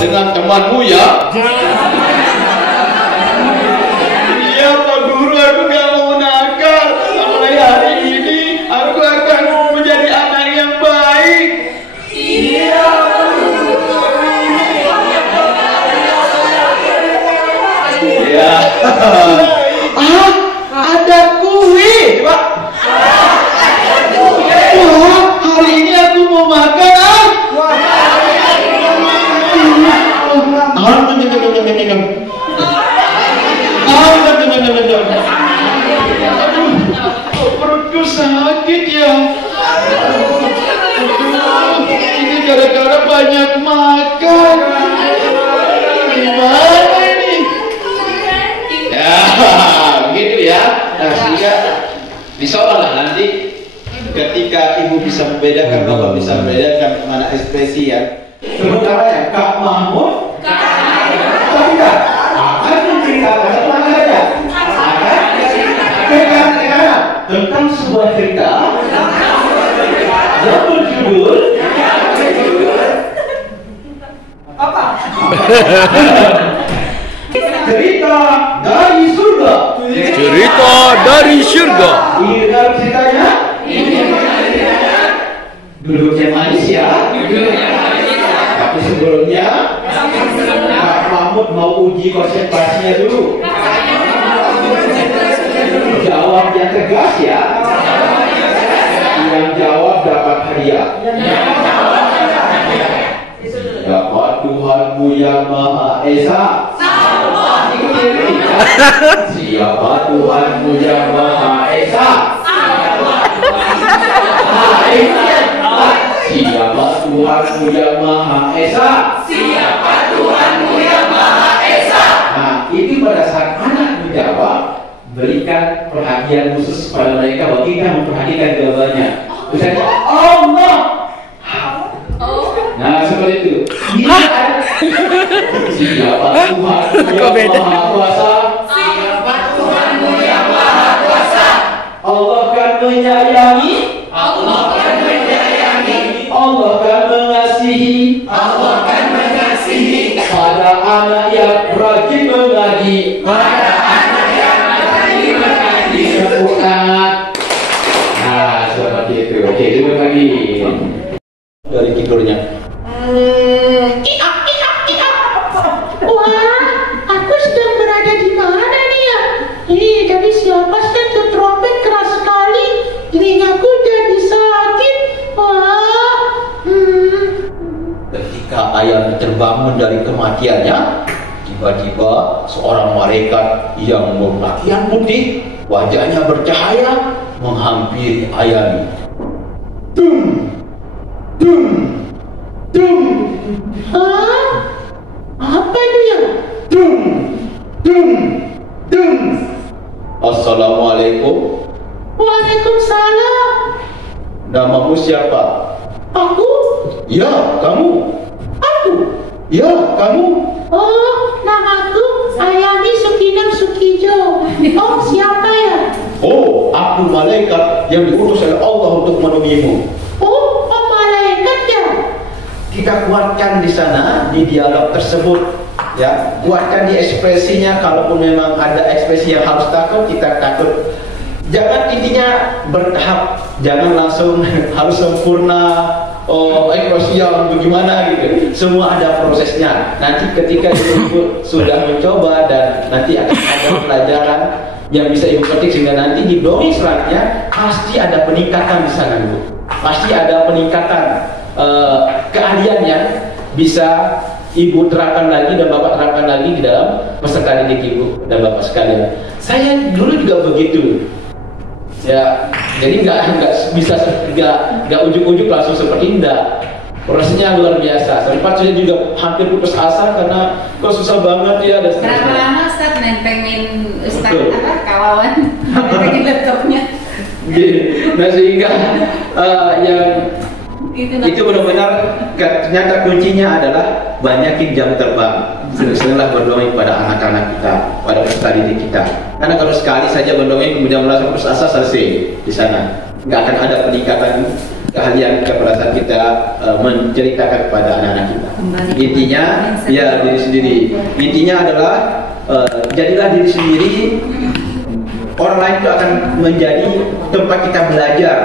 dengan temanmu ya. Iya Pak Guru, aku gak mau nakal. Mulai hari ini aku akan menjadi anak yang baik. Iya. Ya. Ada kue, Pak. Wah, hari ini aku mau makan. Perutku sakit ya. Ini gara-gara banyak makan. Gimana ini? Ya, begitu ya. Nah, sehingga disolah nanti ketika ibu bisa membedakan, bapak bisa membedakan mana ekspresi ya. Sementara ya Kak Mahmud, tapi Kak akan menceritakan tentang saja, tentang sebuah cerita yang berjudul apa? Cerita dari surga. Cerita dari surga. Ingat ceritanya? Duduk yang manis ya. Tapi sebelumnya Kak Mahmud mau uji konsentrasinya dulu. Jawab yang tegas ya. Yang jawab dapat hadiah. Dapat Tuhanmu yang Maha Esa. Siapa Tuhanmu yang Maha Esa? Siapa Tuhanmu yang Maha Esa? Siapa Tuhanmu yang Maha Esa? Nah, ini pada saat anak menjawab, berikan perhatian khusus pada mereka bahwa kita memperhatikan jawabannya. Misalnya, Allah. Nah, seperti itu. Siapa Tuhanmu yang Maha Kuasa? Siapa Tuhanmu yang Maha Kuasa? Allah kan menyayangi. Allah kan menyayangi. Allah kan mengasihi. Allah kan mengasihi. Pada anak yang rajin mengaji. Pada anak yang rajin mengaji. Semangat. Nah, seperti itu. Oke, terima kasih. Dari tidurnya. Wah, aku sedang berada di mana nih ya? Dari siapa sih itu trompet keras sekali? Telingaku jadi sakit. Wah. Ketika ayam terbangun dari kematiannya, tiba-tiba seorang malaikat yang berpakaian putih, wajahnya bercahaya, menghampiri ayam. Dung, dung, dung. Hah? Apa itu ya? Dung, dung, dung. Assalamualaikum. Waalaikumsalam. Namamu siapa? Aku? Ya, kamu. Aku? Ya, kamu. Oh, namaku Ayani Sukinam Sukijo. Oh, siapa ya? Oh, aku malaikat yang diutus oleh Allah untuk menemuimu. Oh, malaikat ya? Kita kuatkan di sana, di dialog tersebut, ya. Kuatkan di ekspresinya. Kalaupun memang ada ekspresi yang harus takut, kita takut. Jangan intinya bertahap, jangan langsung harus sempurna. Oh, ekspresi yang bagaimana gitu. Semua ada prosesnya. Nanti ketika ibu sudah mencoba dan nanti akan ada pelajaran yang bisa ibu petik sehingga nanti di dongeng selanjutnya pasti ada peningkatan di sana, ibu. Pasti ada peningkatan keahlian yang bisa ibu terapkan lagi dan bapak terapkan lagi di dalam peserta didik ibu dan bapak sekalian. Saya dulu juga begitu. Ya, jadi nggak bisa nggak ujuk-ujuk langsung seperti indah. Prosesnya luar biasa. Sempat saya juga hampir putus asa karena kok susah banget ya. Berapa lama Ustaz nentengin Ustaz kawawan nentengin laptopnya? Nah sehingga yang itu benar-benar ternyata kuncinya adalah banyakin jam terbang. Setelah berdongeng pada anak-anak kita, pada peserta didik kita. Karena kalau sekali saja berdongeng kemudian merasa putus asa, selesai di sana. nggak akan ada peningkatan keahlian kepada kita menceritakan kepada anak-anak kita. Intinya ya diri sendiri. Intinya adalah jadilah diri sendiri. Orang lain itu akan menjadi tempat kita belajar.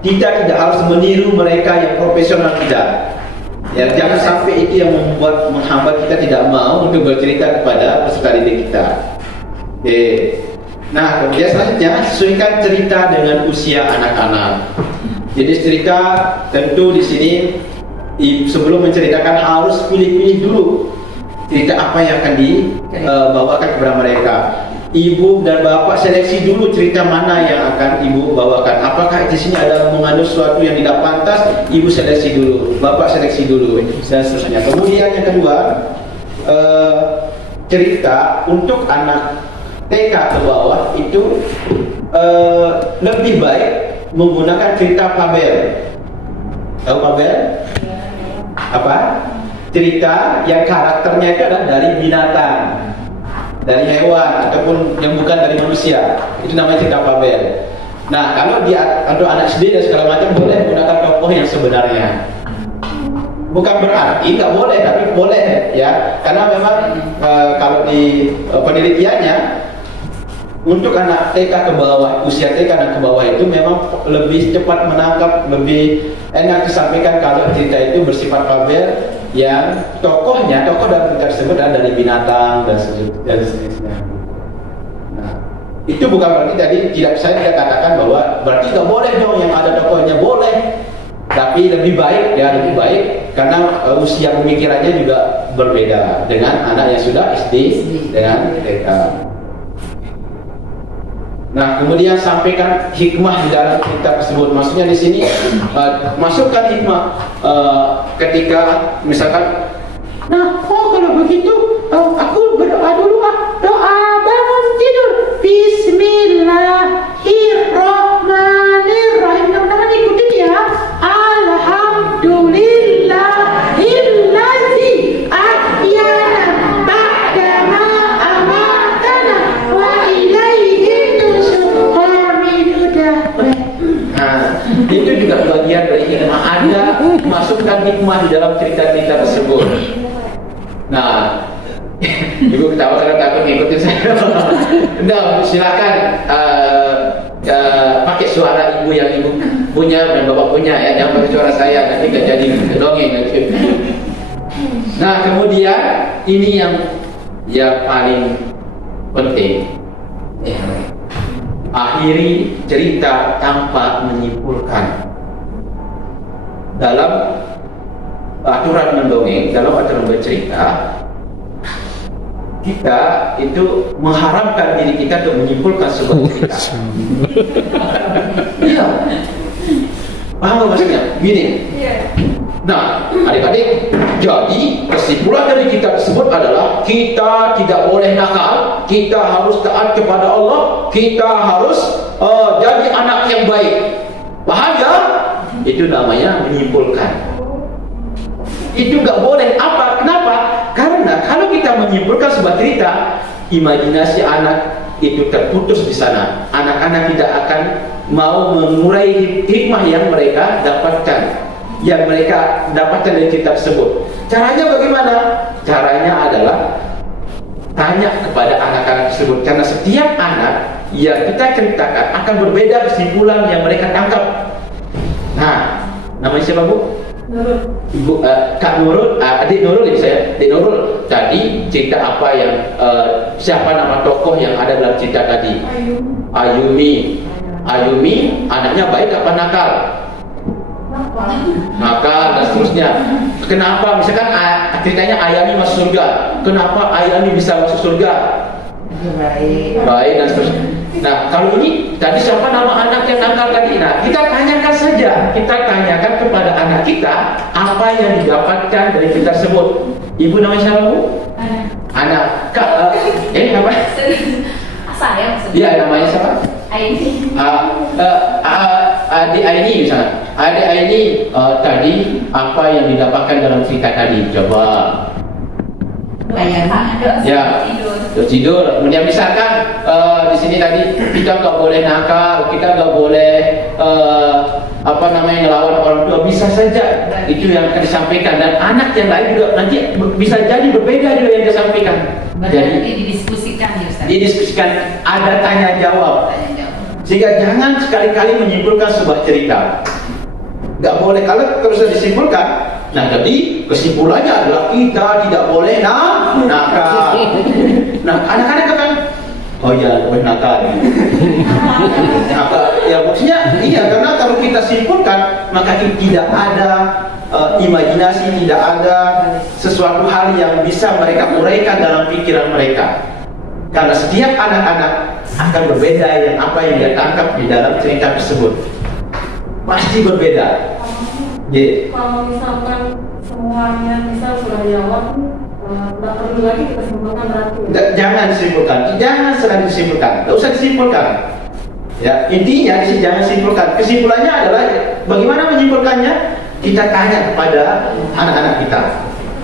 Kita tidak harus meniru mereka yang profesional tidak. Ya, jangan sampai itu yang menghambat kita tidak mau untuk bercerita kepada peserta didik kita. Oke. Nah, kemudian selanjutnya sesuaikan cerita dengan usia anak-anak. Jadi cerita tentu di sini sebelum menceritakan harus pilih-pilih dulu cerita apa yang akan dibawakan kepada mereka. Ibu dan bapak seleksi dulu cerita mana yang akan ibu bawakan. Apakah di sini ada mengandung sesuatu yang tidak pantas? Ibu seleksi dulu, bapak seleksi dulu, dan seterusnya. Kemudian yang kedua, cerita untuk anak TK ke bawah itu lebih baik menggunakan cerita fabel. Tahu fabel? Apa? Cerita yang karakternya itu adalah dari binatang, dari hewan ataupun yang bukan dari manusia. Itu namanya cerita fabel. Nah, kalau untuk anak SD dan segala macam boleh menggunakan tokoh yang sebenarnya. Bukan berarti nggak boleh, tapi boleh ya. Karena memang kalau di penelitiannya untuk anak TK ke bawah, usia TK dan ke bawah itu memang lebih cepat menangkap, lebih enak disampaikan kalau cerita itu bersifat fabel yang tokoh dalam cerita tersebut adalah dari binatang dan seterusnya. Nah, itu bukan berarti tadi saya tidak katakan bahwa berarti nggak boleh dong yang ada tokohnya, boleh, tapi lebih baik karena usia pemikirannya juga berbeda dengan anak yang sudah SD dengan TK. Nah, kemudian sampaikan hikmah di dalam cerita tersebut. Maksudnya di sini masukkan hikmah ketika misalkan, nah, kalau begitu aku berdoa dulu doa bangun tidur. Bismillahirrahmanirrahim. Teman-teman ikutin ya. Alhamdulillahillazi ahyana ba'da ma amatana wa ilaihi nusyur. nah, itu juga bagian dari hikmah. Ada masukkan hikmah di dalam cerita-cerita tersebut. Nah, ibu ketawa karena takut ngikutin saya. Nah, silakan pakai suara ibu yang ibu punya dan bapak punya ya, jangan pakai suara saya, nanti gak jadi dongeng nanti. Nah, kemudian ini yang paling penting. Akhiri cerita tanpa menyimpulkan. Dalam aturan mendongeng, dalam aturan bercerita, kita itu mengharamkan diri kita untuk menyimpulkan sebuah cerita. Iya. Paham maksudnya? Gini. Nah, adik-adik, jadi kesimpulan dari kita tersebut adalah kita tidak boleh nakal, kita harus taat kepada Allah, kita harus jadi anak yang baik. Paham ya? Itu namanya menyimpulkan. Itu nggak boleh. Apa? Kenapa? Karena kalau kita menyimpulkan sebuah cerita, imajinasi anak itu terputus di sana. Anak-anak tidak akan mau mengurai hikmah yang mereka dapatkan, dari cerita tersebut. Caranya bagaimana? Caranya adalah tanya kepada anak-anak tersebut, karena setiap anak yang kita ceritakan akan berbeda kesimpulan yang mereka tangkap. Nah, namanya siapa, Bu? Nurul. Ibu, Kak Nurul, adik Nurul ya saya. Adik Nurul, tadi cerita apa yang siapa nama tokoh yang ada dalam cerita tadi? Ayumi. Ayumi, anaknya baik apa nakal? Nakal dan seterusnya. Kenapa? Misalkan ceritanya Ayami masuk surga. Kenapa Ayami bisa masuk surga? Baik dan seterusnya. Nah, kalau ini tadi siapa nama anak yang nakal tadi? Nah, kita tanyakan saja. Kita tanyakan kepada anak kita apa yang didapatkan dari cerita tersebut. Ibu namanya siapa, Bu? Anak. Kak, apa? Saya maksudnya. Iya, namanya siapa? Aini. Adik Aini misalnya. Adik Aini tadi apa yang didapatkan dalam cerita tadi? Coba. Banyak. Ya. tidur. Kemudian misalkan di sini tadi kita nggak boleh nakal, kita nggak boleh ngelawan orang tua, bisa saja itu yang akan disampaikan, dan anak yang lain juga nanti bisa jadi berbeda juga yang disampaikan. Jadi didiskusikan ya Ustaz. Didiskusikan, ada tanya jawab. Sehingga jangan sekali-kali menyimpulkan sebuah cerita. Nggak boleh, kalau terus disimpulkan. Nah, jadi kesimpulannya adalah kita tidak boleh nakal. Nah, anak-anak kan, oh ya, boleh nakal. Nakal, ya maksudnya iya, karena kalau kita simpulkan maka tidak ada imajinasi, tidak ada sesuatu hal yang bisa mereka uraikan dalam pikiran mereka. Karena setiap anak-anak akan berbeda yang apa yang dia tangkap di dalam cerita tersebut. Pasti berbeda. Jadi, kalau misalkan semuanya misal sudah jawab, nggak perlu lagi kita simpulkan berarti. Jangan disimpulkan, jangan selalu disimpulkan, nggak usah disimpulkan. Ya, intinya jangan simpulkan. Kesimpulannya adalah bagaimana menyimpulkannya? Kita tanya kepada anak-anak kita.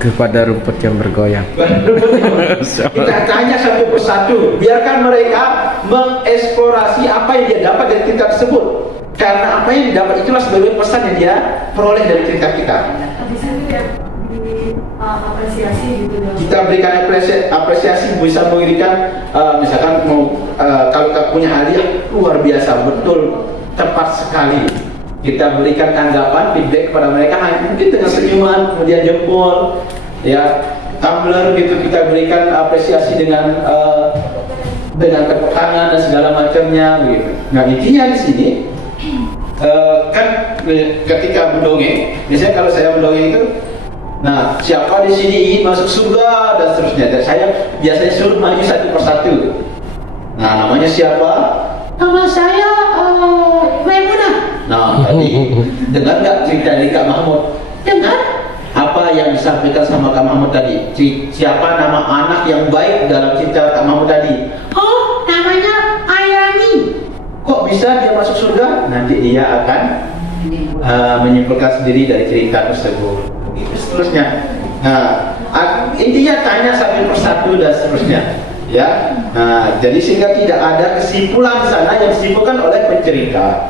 Kepada rumput yang bergoyang. Kita tanya satu persatu, biarkan mereka mengeksplorasi apa yang dia dapat dari cerita tersebut. Karena apa yang didapat itulah sebagai pesan yang dia peroleh dari cerita kita. Bisa juga apresiasi gitu. Kita berikan apresiasi, bisa memberikan misalkan kalau kita punya hadiah luar biasa, betul, tepat sekali. Kita berikan tanggapan, feedback kepada mereka, mungkin dengan senyuman, kemudian jempol, ya, tumbler gitu, kita berikan apresiasi dengan tepuk tangan dan segala macamnya, begitu. Nah, intinya di sini kan ketika mendongeng, misalnya kalau saya mendongeng itu, nah, siapa di sini ingin masuk surga dan seterusnya. Dan saya biasanya suruh maju satu persatu. Nah, namanya siapa? Nama saya Maimunah. Nah, tadi dengar nggak cerita dari Kak Mahmud? Dengar? Apa yang disampaikan sama Kak Mahmud tadi? Siapa nama anak yang baik dalam cerita Kak Mahmud tadi? Oh, namanya Ayani. Kok bisa dia masuk surga? Nanti dia akan menyimpulkan sendiri dari cerita tersebut. Begitu seterusnya. Nah, intinya tanya satu persatu dan seterusnya. Ya, nah, jadi sehingga tidak ada kesimpulan sana yang disimpulkan oleh pencerita.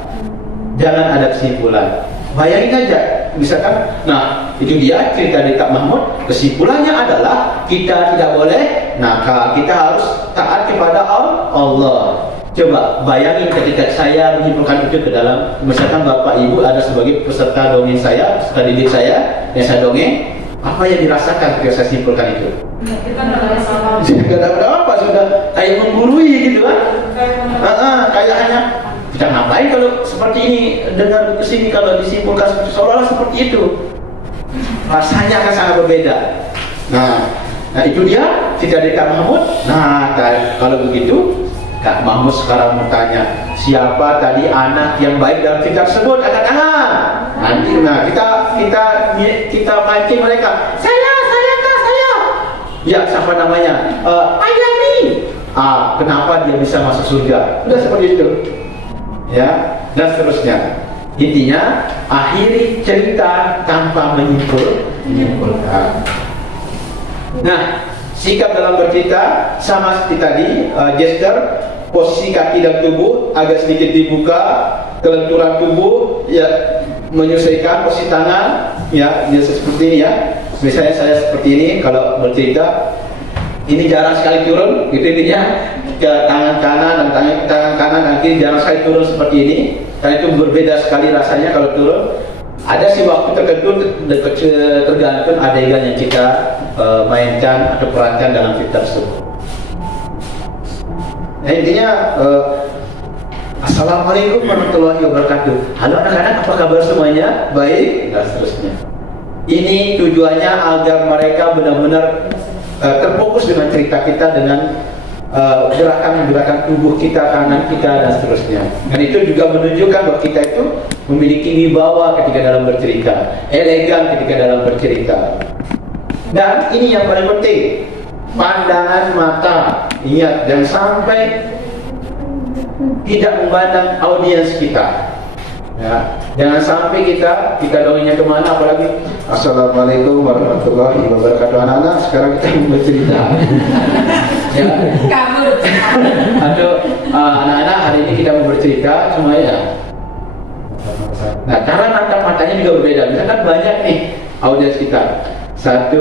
Jangan ada kesimpulan. Bayangin aja, misalkan, nah itu dia cerita dari Kak Mahmud. Kesimpulannya adalah kita tidak boleh nakal, kita harus taat kepada Allah. Coba bayangin ketika saya menyimpulkan itu ke dalam, misalkan Bapak Ibu ada sebagai peserta dongeng saya, peserta didik saya yang saya dongeng, apa yang dirasakan ketika saya simpulkan itu? Kita nggak ada salah. Tidak ada apa, sudah kayak menggurui gitu kan? Kayak hanya kita ngapain kalau seperti ini, dengar ke sini kalau disimpulkan seolah-olah seperti itu, rasanya akan sangat berbeda. Nah itu dia cerita dari Kak Mahmud. Nah kalau begitu Kak Mahmud sekarang bertanya, siapa tadi anak yang baik dalam cerita tersebut? Angkat tangan. Nanti, nah kita pancing mereka. Saya Kak, saya. Ya, siapa namanya? Ayani. Kenapa dia bisa masuk surga? Udah seperti itu. Ya, dan seterusnya. Intinya, akhiri cerita tanpa menyimpulkan. Nah, sikap dalam bercerita sama seperti tadi, gesture, posisi kaki dan tubuh agak sedikit dibuka, kelenturan tubuh, ya, menyesuaikan posisi tangan, ya, biasa seperti ini ya. Misalnya saya seperti ini kalau bercerita, ini jarang sekali turun, gitu intinya, ke tangan kanan dan tangan kanan dan kiri jarang sekali turun seperti ini. Karena itu berbeda sekali rasanya kalau turun. Ada sih waktu tertentu tergantung adegan yang kita mainkan atau perankan dalam cerita tersebut. Nah, intinya Assalamualaikum warahmatullahi wabarakatuh. Halo anak-anak, apa kabar semuanya? Baik, dan seterusnya. Ini tujuannya agar mereka benar-benar terfokus dengan cerita kita, dengan gerakan-gerakan tubuh kita, tangan kita, dan seterusnya. Dan itu juga menunjukkan bahwa kita itu memiliki wibawa ketika dalam bercerita, elegan ketika dalam bercerita. Dan ini yang paling penting, pandangan mata. Ingat, jangan sampai tidak memandang audiens kita. Ya, jangan sampai kita dongengnya kemana, apalagi Assalamualaikum warahmatullahi wabarakatuh. Anak-anak, sekarang kita mau bercerita. Ya. Kabur. Aduh, anak-anak hari ini kita mau bercerita semua ya. Nah, cara natap matanya juga berbeda. Misalkan banyak nih audiens kita. 1,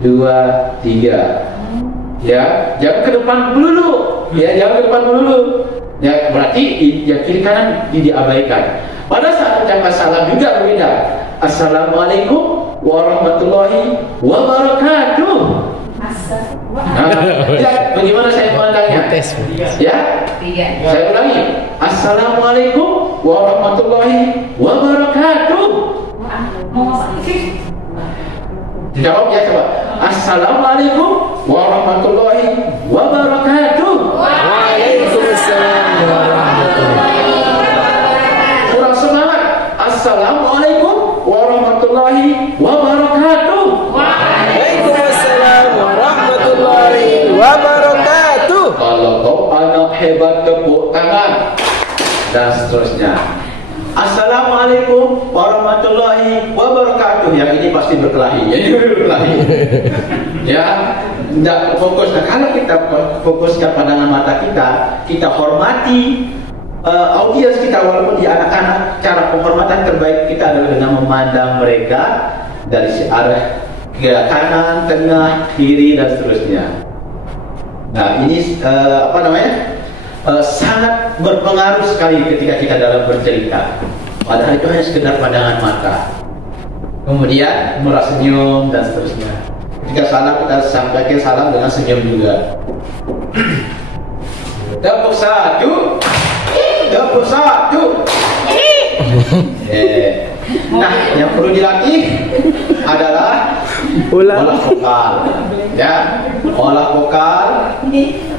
2, 3. Ya, jangan ke depan dulu. Ya, jangan ke depan dulu. Ya, berarti yang kiri kanan diabaikan. Pada saat ucapan salam juga berbeda. Assalamualaikum warahmatullahi wabarakatuh. Ya, bagaimana saya memandangnya? Ya, 3. saya ulangi. Assalamualaikum warahmatullahi wabarakatuh. Jawab ya coba. Assalamualaikum warahmatullahi wabarakatuh. Waalaikumsalam warahmatullahi wabarakatuh. Kurang semangat. Assalamualaikum warahmatullahi wabarakatuh. Waalaikumsalam warahmatullahi wabarakatuh. Kalau kau anak hebat, tepuk tangan. Dan seterusnya. Assalamualaikum warahmatullahi wabarakatuh. Yang ini pasti berkelahi. Jadi berkelahi. Ya, tidak fokus. Nah, kalau kita fokuskan pandangan mata kita hormati audiens kita, walaupun di anak-anak. Cara penghormatan terbaik kita adalah dengan memandang mereka dari arah kanan, tengah, kiri dan seterusnya. Nah, ini apa namanya? Sangat berpengaruh sekali ketika kita dalam bercerita. Padahal itu hanya sekedar pandangan mata. Kemudian merasa senyum dan seterusnya. Ketika salam kita sampaikan salam dengan senyum juga. Tepuk 1. Tepuk 1. Nah, yang perlu dilatih adalah olah vokal. Ya, olah vokal,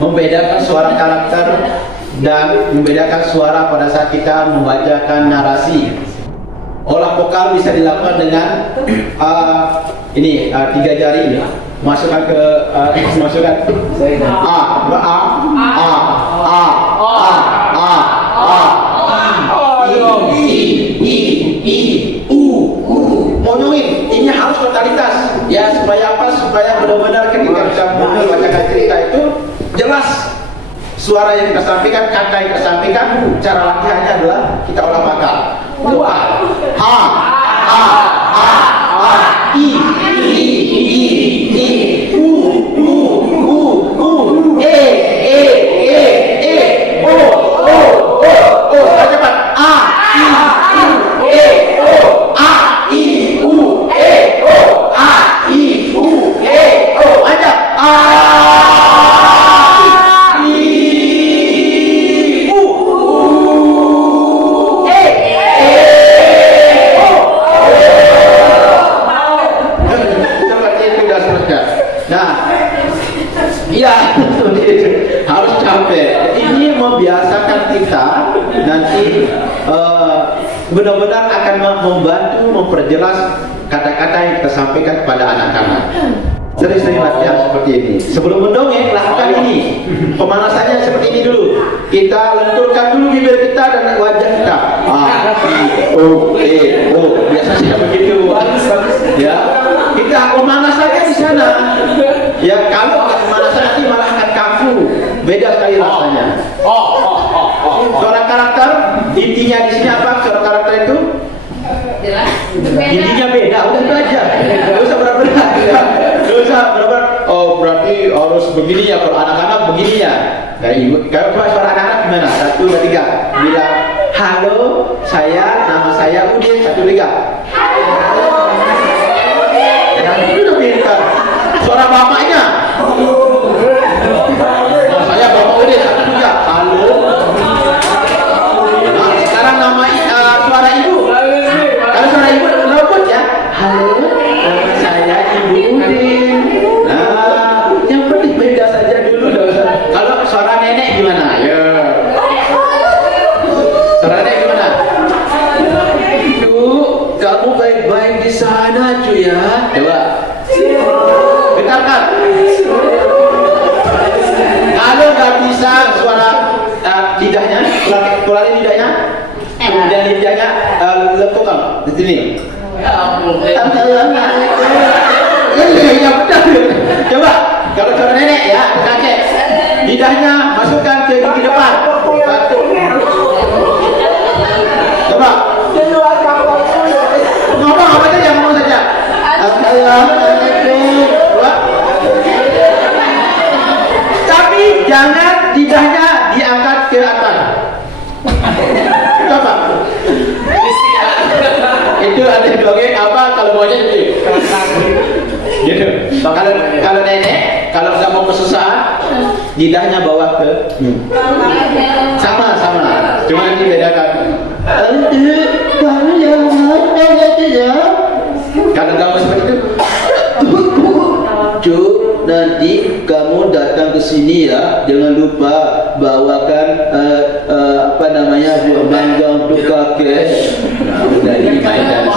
membedakan suara karakter dan membedakan suara pada saat kita membacakan narasi. Olah vokal bisa dilakukan dengan ini 3 jari ini. Masukkan ke masukkan monyongin. Ini harus totalitas ya, supaya apa? Supaya benar-benar ketika kita membacakan cerita itu jelas suara yang kita sampaikan, kata yang kita sampaikan. Cara latihannya adalah kita olah vokal. Harus capek. Ini membiasakan kita nanti benar-benar akan membantu memperjelas kata-kata yang kita sampaikan kepada anak-anak. Sering-sering latihan seperti ini. Sebelum mendongeng, lakukan ini. Pemanasannya seperti ini dulu. Kita lenturkan dulu bibir kita dan wajah kita. Biasanya begitu. Ya, kita pemanasannya di sana. Ya, kalau pemanasan nanti malah akan kaku. Beda sekali rasanya. Suara karakter, intinya di sini apa? Suara karakter itu Jelas. intinya beda. Udah itu aja. Gak usah berat-berat. Gak usah berat-berat. Oh, berarti harus begini ya. Kalau anak-anak begini ya. Kalau suara anak-anak gimana? 1, 2, 3. Bilang, halo, nama saya Udin. 1, 3. Udah pintar. Suara bapaknya. Saya bapak Udin. 1, 3. Halo. Nah, sekarang suara ibu. Kalau suara ibu lembut ya. Halo, nama saya Ibu Udin. Nah, yang penting beda saja dulu. Kalau suara nenek gimana? Ya. Suara nenek gimana? Kamu baik-baik di sana, cuy ya. Coba. Bentar kan? Kalau nggak bisa suara lidahnya, keluarin lidahnya, kemudian lidahnya lekukan di sini. Iya benar. Coba kalau suara nenek ya, kakek. lidahnya masukkan ke gigi depan. Coba. Ngomong apa saja, ngomong saja. Tapi jangan lidahnya diangkat ke atas. Coba. Itu ada dongeng apa kalau maunya gitu. Gitu. Kalau nenek, kalau nggak mau kesusahan, lidahnya bawa ke sama. Cuma dibedakan. Kamu yang mana ya? Kalau nggak mau seperti itu, Cuk, nanti kamu datang ke sini ya, jangan lupa bawakan apa namanya buah mangga untuk kakek. Nah, udah ini mainan.